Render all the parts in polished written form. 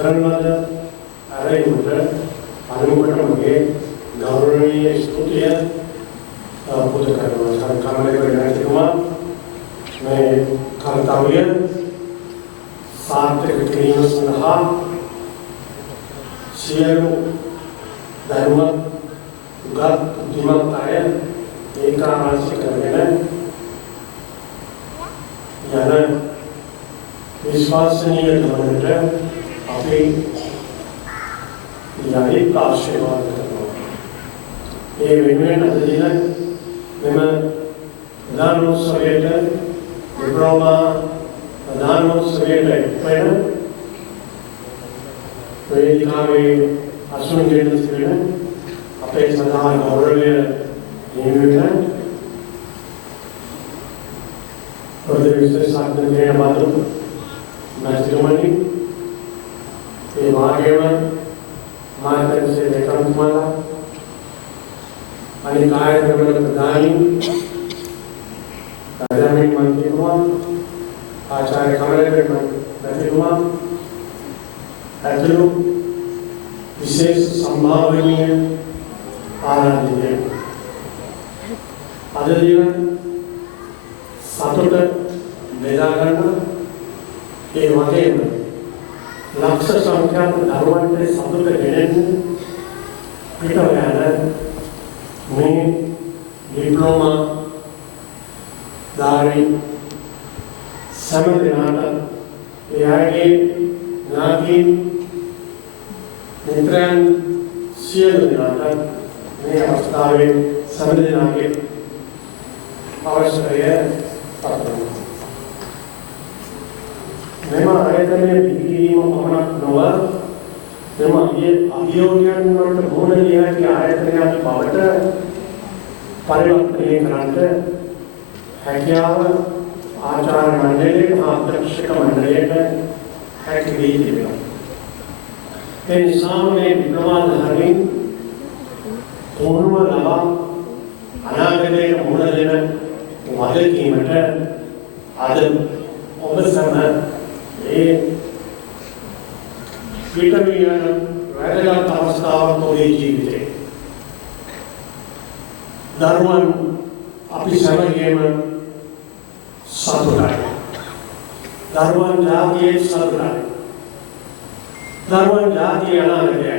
කරනවද අරයිමුට අනුමත මගේ ගෞරවනීය ස්තුතිය පුද කරනවා කමලේ වෙනතුමා මේ කර්තව්‍ය සාර්ථක කිරීම සඳහා සියලු ධර්ම උගත් බුද්ධිමත් අය ඒකාංශ කරගෙන යන विश्वसनीय गमनට අපි යහි ආශිර්වාද කරනවා. ඒ වෙනුවෙන් අද දින මෙම ප්‍රධානෝත්සවයට ඩිප්ලෝමා ප්‍රධානෝත්සවයට වෙන වේදිකාවේ අසුන් දෙන්න සිටින අපේ සදා ගෞරවය නියමිතයි. ප්‍රදේශ සාධනයේ මාතෘ මැතිතුමනි ඒ වාගේම මාතෘසේ දෙකම්තුමාලා අනිකාය ප්‍රබල ප්‍රධානී රාජාමි මන්ත්‍රීතුමා ආචාර්ය කමලේ මැතිතුමා ඇතුළු විශේෂ සම්භාවනීය ආරාධිතය අද දින සතුට බෙදා ගන්න ඒ වගේම ලක්ෂ සංඛ්‍යාත දරුවන්ට සතුට ගෙනෙන්න පිටව යන මේ ඩිප්ලෝමා ධාරී සමදිනාට එයාගේ ඥාතීන් මිත්‍රයන් සියලු දෙනාට මේ අවස්ථාවේ සමදිනාගේ අවශ්‍යය පත්වනවා. මෙම ආයතනයේ පිළිගැනීම පමණක් නොව මෙම අභියෝගයන් වලට මුහුණ දිය හැකි ආයතනයක් බවට පරිවර්තනය කරන්නට හැකියාව ආචාර්ය මණ්ඩලයේ ආදර්ශක මණ්ඩලයට හැකි වී තිබෙනවා. ඒ නිසා මේ ඩිප්ලෝමා ධාරීන් පුහුණුව ලබා අනාගතයේ මුහුණ දෙන වගකීමට අද ඔබ සම ඒ පිටවියන වැදගත් අවස්ථාවක් ඔබේ ජීවිතේ ධර්මයන් අපි සමගියම සතුටයි ධර්මයන් ජාතියේ සතුටයි ධර්මයන් ජාතිය අනාගතයයි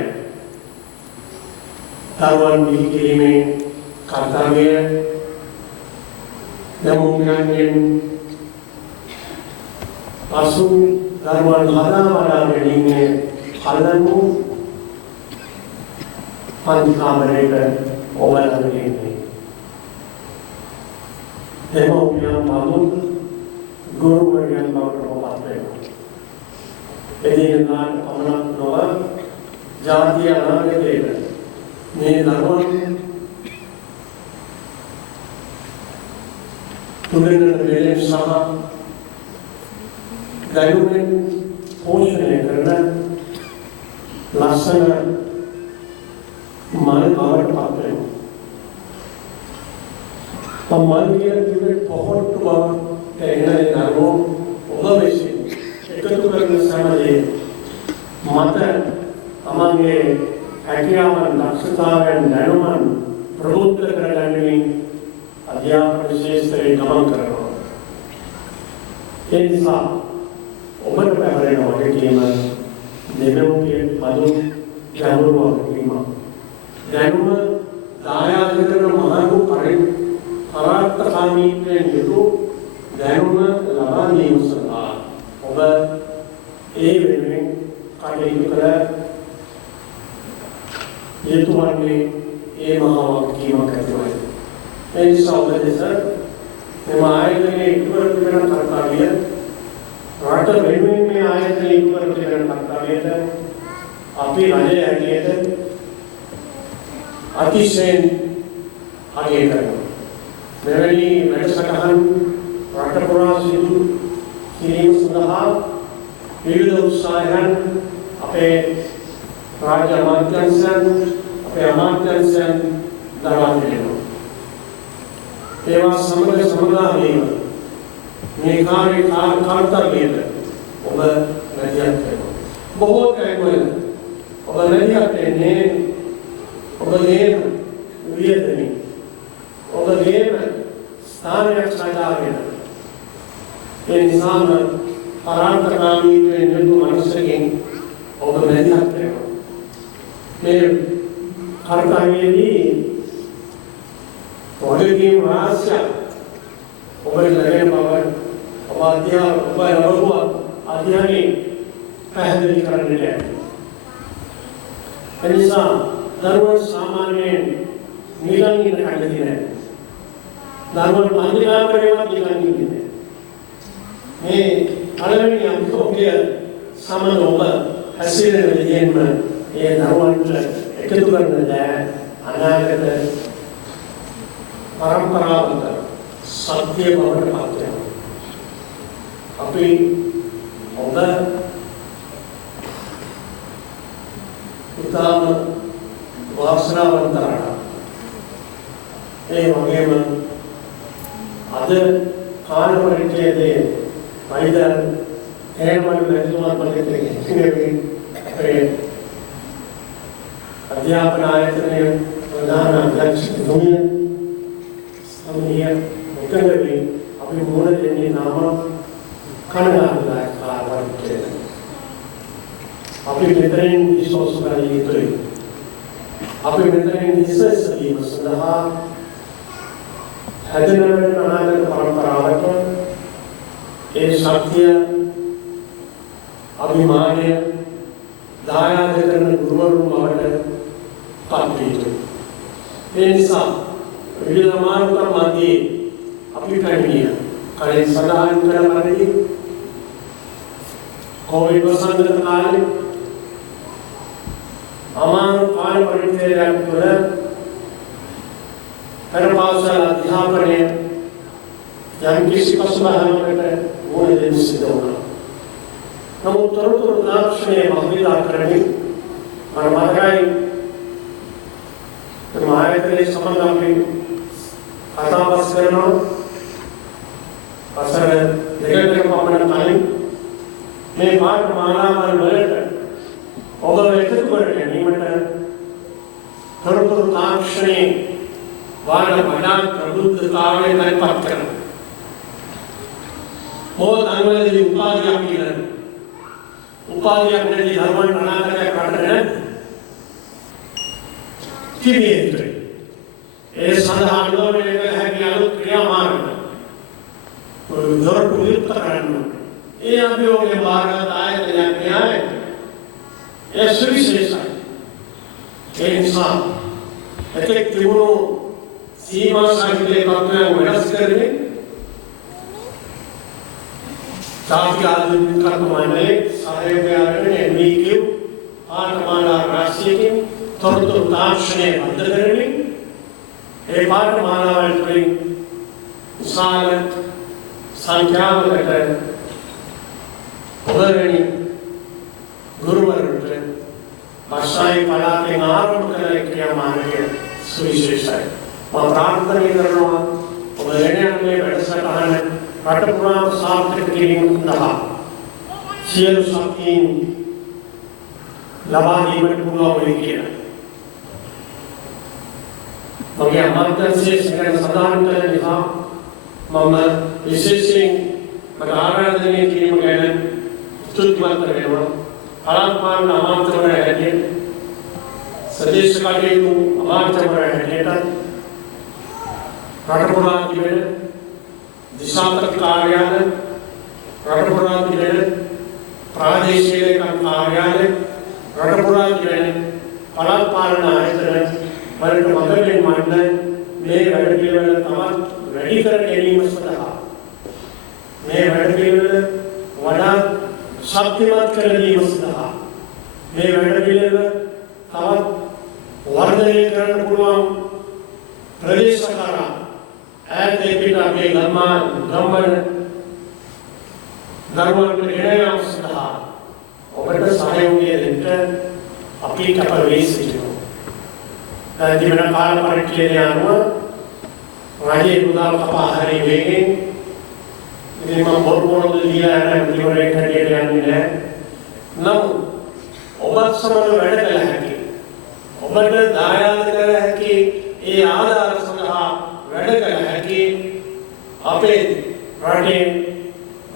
ධර්මයන් පිළිකිරීමේ කර්තව්‍ය දෙමෝපියන්ගෙන් පසු ධර්මයන් හදා වඩා ගැනීමේ පළමු පන්තිකාමරයට ඔබලා දෙන්නේ. දෙමෝපියන් බඳු ගුරුවරයන් බවට ඔබපත් වෙනවා. එදින නාට පමණක් නොව ජාතිය අනාගතයට මේ ධර්මයන් තුන්වෙනි වෙලෙන් සහ ගයුමෙන් පෝෂණය කරන ලස්සන මල් බවට පත් වෙනවා. මල්ගේ තිබෙන පොහොට්ටු බවට එන දරුවෝ ඔබ විසින් එකතු කරන සමයේ මත තමන්ගේ හැකියාවන් දක්ෂතාවයන් දැනුමන් ප්‍රබුද්ධ කරගැනීමෙන් අධ්‍යාපන ශාස්ත්‍රයේ ගමන් කරනවා. ඒ නිසා ඔබට පැවරෙන වගකීම දෙමව්පියන් බඳු ගැඹුරු වගකීම. දැනුම දායාද කරන මහඟු පරාර්ථකාමීත්වයෙන් යුතු දැනුම ලබා ගැනීම සඳහා ඔබ ඒ වෙනුවෙන් කටයුතු කළ යුතු වන්නේ ඒ මහා වගකීමක් ඇතිවයි. ඒ නිසා ඔබ දෙස මෙම ආයතනයේ ඉක්වර කරන කර්තව්‍ය රට වෙනුවෙන් මේ ආයතනයේ ඉක්වර කරන කර්තව්‍යයට අපි රජය හැටියට අතිශයින් අගය කරනවා. මෙවැනි වැඩසටහන් රට පුරා සිදු කිරීම සඳහා විවිධ උත්සාහයන් අපේ රාජ්‍ය අමාත්‍යාංශයන් අපේ අමාත්‍යාංශයන් දරා තිබෙනවා. ඒවා සමග සමගාමීව මේ කාර්යයට ඔබ වැඩියක් කරනවා. බොහෝ කැමල ඔබ නැතිවෙන්නේ ඔබගේම වියදමින් ඔබගේම ස්ථානයක් සාදාගෙන ඒ නිසාම පරාන්තරාමීත්වයෙන් යුතු මනුස්සයෙකින් ඔබ නැතිවෙන්න වෙනවා. මේ කර්තව්‍යයේදී ඔබගේ වාස්‍ය ඔබේ ලැබෙන බව ඔබ අධ්‍යාපනයේ පැහැදිලි කරන්නේ. එනිසා දරුවන් සාමාන්‍යයෙන් නිලං ඉන්න කඩදී නැහැ. දරුවන් පන්තිලාවරේවත් නිලං ඉන්නේ. මේ පළවෙනි අභියෝගය සමන ඔබ හැසිරෙන විදිහෙන්ම ඒ දරුවන්ට එකතු කරන දෑ අනාගත පරම්පරාවක සත්‍ය බවට පත් වෙනවා. අපි ඔබ ඉතාම වාසනාවන්තයි. ඒ වගේම අද කාල පරිච්ඡේදයේ වෛද්‍යන් එහෙමයි නැතුවත් බලන්නේ අධ්‍යාපන ආයතනයේ ප්‍රධාන අධ්‍යක්ෂකතුමිය සමිය මුකරවි අපි මොන දෙන්නේ නාම කනගාටුදායක කාර්යය අපි මෙතනින් විශ්වාස කරගන්න යුතුයි. අපි මෙතනින් විශ්වාස කිරීම සඳහා හැදෙන අනාගත පරම්පරාවට ඒ ශක්තිය අභිමානය දායාද කරන ගුරුවරුන් බවට පත් වේවි. ඒ නිසා විවිධ මාර්ග මැදේ අපි පැමිණිය කලින් සඳහන් කළ පරිදි කොවිඩ් වසංගත කාලේ අමාරු කාල පරිච්ඡේදයක් තුළ පෙරපාසල් අධ්‍යාපනය යම් කිසි පසුබෑමකට මුහුණ දෙන්න සිදු වුණා. නමුත් තොරතුරු තාක්ෂණයේ මහිලා කරමින් මතකයි මායතේ සමග අපි කතා බස් කරනවා. අසර දෙකකට පමණ කලින් මේ පාඨ මාලාවල් වලට ඔබ එකතු කර ගැනීමට තොරතුරු තාක්ෂණයේ වාද වඩා ප්‍රබුද්ධතාවයේ තැන්පත් කරනවා. මොහොත අනුවේදී උපාධියක් කියන උපාධියක් නැති ධර්මයන් අනාගතයක් රටට තිබෙන්නේ. ඒ සඳහා ලෝකයේ හැකි අලුත් ක්‍රියාමාර්ග දොරටු විවෘත කරන්න. ඒ අභියෝගයේ භාරත ආයතනයක් න්‍යාය ඒ සුවිශේෂයි. ඒ නිසා එතෙක් තිබුණු සීමා සංකේතයක් වෙනස් කරන්නේ ජාතික ආධුනික කර්මමණ්ඩලයේ සහයෝගය අරගෙන MBQ පාඨමාලා රාශියකින් තොරතුරු තාක්ෂණය බද්ධ කරමින් ඒ පාඨමාලාවල් තුළින් විශාල සංඛ්‍යාවකට පොළොවෙනි ගුරුවරුන්ට භාෂායි පළාතෙන් ආරම්භ කළ ක්‍රියාමාර්ගය සුවිශේෂයි. මම ප්‍රාර්ථනා කරනවා ඔබ එන්නේ වැඩසටහන රට පුරාම සාර්ථක කිරීම සඳහා සියලු ශක්තියින් ලබා දීමට පුළුවන් වෙයි කියලා. මගේ අමාත්‍යංශයේ සැකරන සඳහන් කළ නිසා මම විශේෂයෙන් මට ආරාධනය කිරීම ගැන ස්තුතිවන්ත වෙනවා. පළාත්පාලන අමාත්‍යවරයා හැටියට සදේශ කටයුතු අමාත්‍යවරයා හැටියට රට පුරා තිබෙන දිශාත්මක කාර්යාලය රට පුරා තිබෙන ප්‍රාදේශීය ලේකම් කාර්යාලය රට පුරා තිබෙන පළාත් පාලන ආයතන වලට මතකයෙන් මන්න මේ වැඩ පිළිවෙල තවත් වැඩි කර ගැනීම සඳහා මේ වැඩ පිළිවෙල වඩා ශක්තිමත් කර ගැනීම සඳහා මේ වැඩ පිළිවෙල තවත් වර්ධනය කරන්න පුළුවන් ප්‍රදේශ කරා ඈත පිට අපේ ගම්වල දරුවන්ට ගෙනයාම සඳහා ඔබට සහයෝගය දෙන්න අපි කැප වී සිටිනවා. ජීවන කාල පරිච්ඡේදය අනුව රජයේ පුදාල් කපා හරි වේගෙන් ඉතින් මම බොරුවොත් ලියලා යන පිළිවෙලකට යන්නේ නැහැ. නමුත් අපත් සමග වැඩ කළ හැකි. ඔබට දායාද කළ හැකි ඒ ආධාර සඳහා වැඩ කළ හැකි අපේ රටේ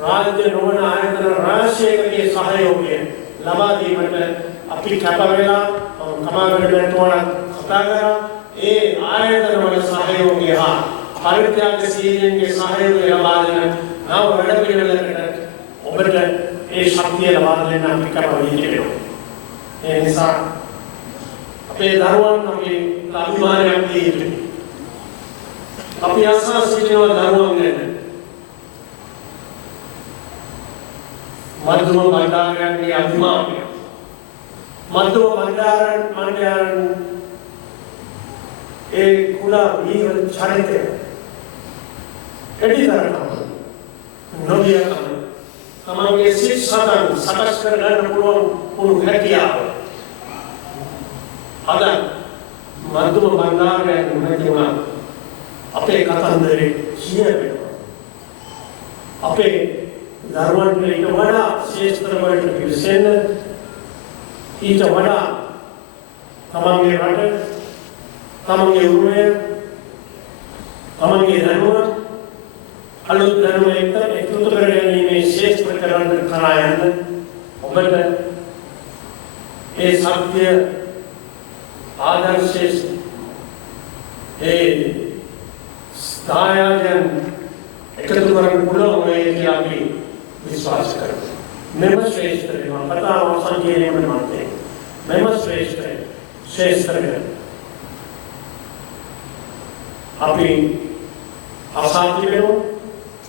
රාජ්‍ය නොවන ආයතන රාශියකගේ සහයෝගය ලබා දීමට අපි කැප වෙලා කමාගඩට කතා කරා. ඒ ආයතන වල සහයෝගය හා පරිත්‍යාගශීලීන්ගේ සහයෝගය ලබා දෙන නව වැඩ පිළිවෙලකට ඔබට ඒ ශක්තිය ලබා දෙන්න අපි කැප වෙනවා. ඒ නිසා අපේ දරුවන් අපි අභිමානයක් දී යුතුයි. අපි ආසා සිටිනවා දරුවන් ගැන. මධ්‍යම බණ්ඩාරයන්ගේ අභිමානය. මධ්‍යම බණ්ඩාරයන් ඒ කුලා වීර චරිතය එඩිතරකම නොවියකම තමන්ගේ සිත් සතන් සකස් කර ගන්න පුළුවන් වුණු හැකියාව අද මධ්‍යම බණ්ඩාරයන් නැතිවම අපේ කතන්දරේ කියවෙනවා. අපේ දරුවන්ට ඊට වඩා ශ්‍රේෂ්ඨ වලට පිවිසෙන්න ඊට වඩා තමන්ගේ රට තමන්ගේ උරුමය තමන්ගේ දැනුම අලුත් දැනුම එකතු කර ගැනීමේ ශ්‍රේෂ්ඨ කරන්න කරා යන්න ඔබට ඒ ශක්තිය ආදර්ශයේ ඒ දායාදයන් එකතු කරන්න පුළුවන් වෙයි කියලා අපි විශ්වාස කරනවා. මෙම ශ්‍රේෂ්ඨ වෙනවා. කතාව අවසන් කිරීමේ මාර්ගය. මෙම ශ්‍රේෂ්ඨ අපි අසාධ්‍ය වෙනවා.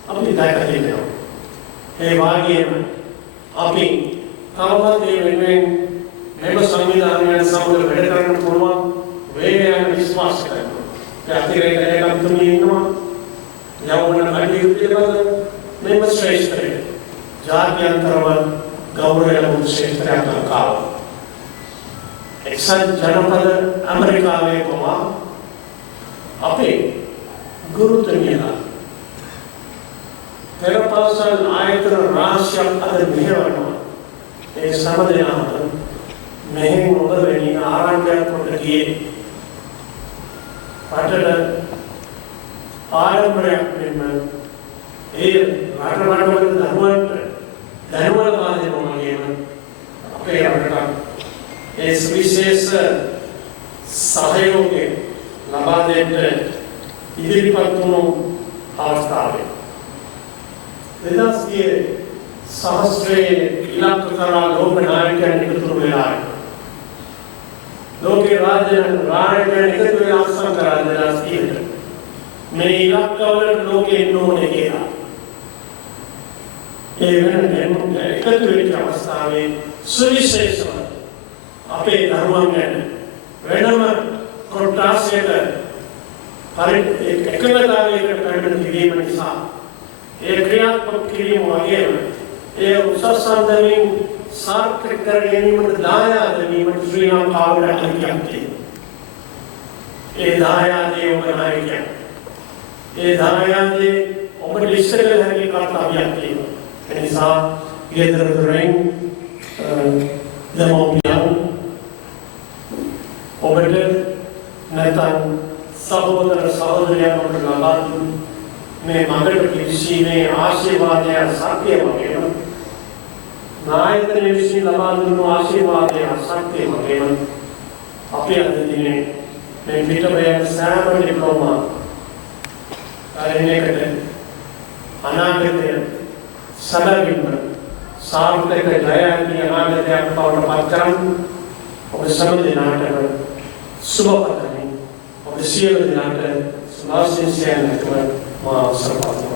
අපි දැක දෙනවා. ඒ වාගේම අපි තවමත් මේ වෙනුවෙන් මෙම සංවිධානයන් සමග වැඩ කරන්න පුළුවන් වේගයන් විශ්වාස කරනවා. ඒ අතිරේක ඒකම්තුමිය ඉන්නවා. යවුන කටයුතු පිළිබඳ මෙම ශ්‍රේෂ්ඨය ජාත්‍යන්තරව ගෞරවය ලැබුණු ශ්‍රේෂ්ඨයක් ලංකාව. එක්සත් ජනපද ඇමරිකාවේ පවා අපේ ගුරුතුමියලා පෙරපාසල් ආයතන රාශියක් අද මෙහෙවනවා. ඒ සමදෙනාම මෙහෙන් ඔබ වෙනි ආරම්භයක් කොට ගියේ රටට ආරම්භයක් වෙන්න ඒ රටවල දරුවන්ට දැනුම ලබා දෙනවා වගේම අපේ රටට ඒ විශේෂ සහයෝගය ලබා දෙන්න ඉදිරිපත් වුණු අවස්ථාවේ 2010 සහස්‍රයේ ඉලක්ක කරා ලෝක නායකයන් එකතු වෙලා ලෝකේ රාජ්‍ය නායකයන් එකතු වෙලා අත්සන් කරා 2010 මේ ඉලක්කවල ලෝකේ නෝනේ කියලා. ඒ වෙනම එකතු වෙච්ච අවස්ථාවේ සුවිශේෂව අපේ දරුවන් ගැන වෙනම කොටාසයක එකලතාවයකට පැමිණ කිරීම නිසා ඒ ක්‍රියාත්මක කිරීම වගේම ඒ උසස් අන්දමින් සාර්ථක කර ගැනීමට දායාද වීමට ශ්‍රී ලංකාවට හැකියාවක් තියෙනවා. ඒ දායාදයේ ඔබ නායකයන්. ඒ දායාදයේ ඔබට ඉස්සර කළ හැකි කර්තව්‍යයක් තියෙනවා. ඒ නිසා ගෙදර දොරෙන් දෙමෝපියන් ඔබට නැත්නම් සහෝදර සහෝදරයන්ට ලබා දුන් මේ මඟට පිවිසීමේ ආශිර්වාදය සත්‍ය වගේම නායකයන් විසින් ලබා දුන්නු ආශිර්වාදය සත්‍ය වගේම අපේ අද දිනේ මේ පිටබයන් සෑම ඩිප්ලෝමා කාර්යයකට අනාගතය සැබවින්ම සාර්ථක ජයග්‍රහණය අනාගතයක් බවට පත් කරන්න ඔබ සෑම දිනකටම සුබ පතමි. ඔබ සියලු දිනකට සුභාශිංසයන් නැතුව මා අවසර පාත්‍රයි.